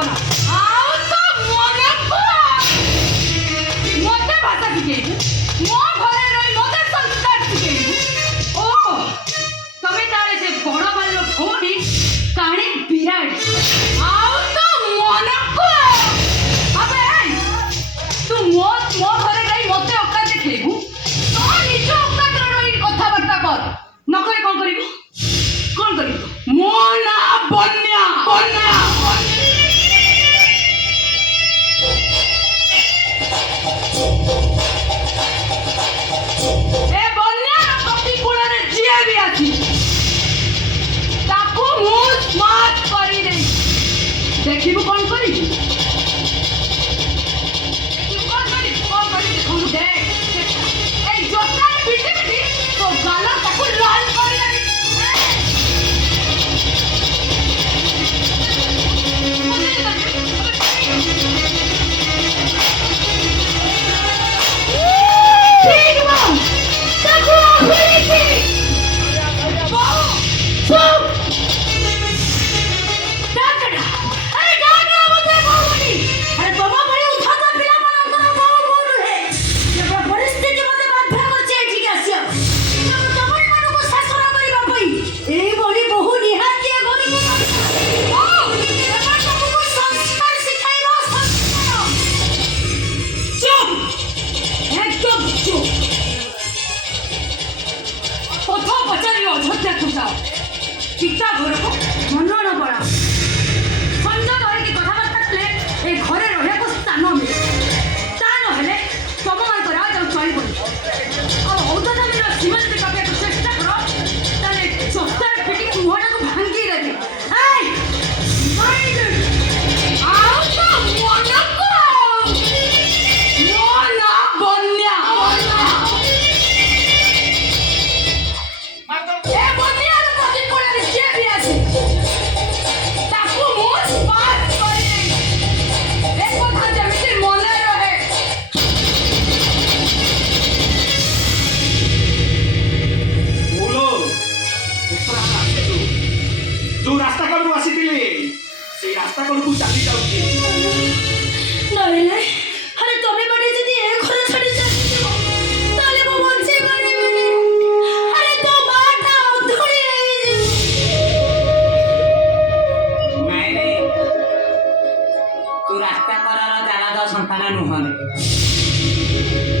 करा आउ तो मने को मते भाषा शिखेबू मो घरे रही मते संस्कार शिखेबू ओ तमे तारे से बड़ बालो भौणी काणे बिराड आउ तो मने को अबे तू मो घरे रही मते औकात देखेबू तो निज औकात रही कथाबार्ता कर नकरे कोन करिबू कोन करिबू मो ना बन्या बन्या ए बन्या कति कुळरे जिए भी आसी ताकू मुस मात करी दे देखिबू कोन करिबू देखिबू कोन करी देखू देख ए जत्रा पिटी पिटी तो गाला ताकू लाल करी दे पिता घर को मन न पड़ा संजय धरिकी कथबार्ता कले ए घरे रहिया स्थान मिले ता नहेले तुम मान चल पड़े औदा जमीन सीमा जब काटिया चेष्टा कर ताले चस्तार पिटी मुहटा को भांगी देबे आओ तो मन को मोना बन्या ए बन्या कति कोले जे भी आसी ताकू मुस बात करी ए कथा जेमिति मने रहे बोलो उत्तरा रास्ता जो रास्ता करू आसीथिले से रास्ता करू चली जाउची नहिले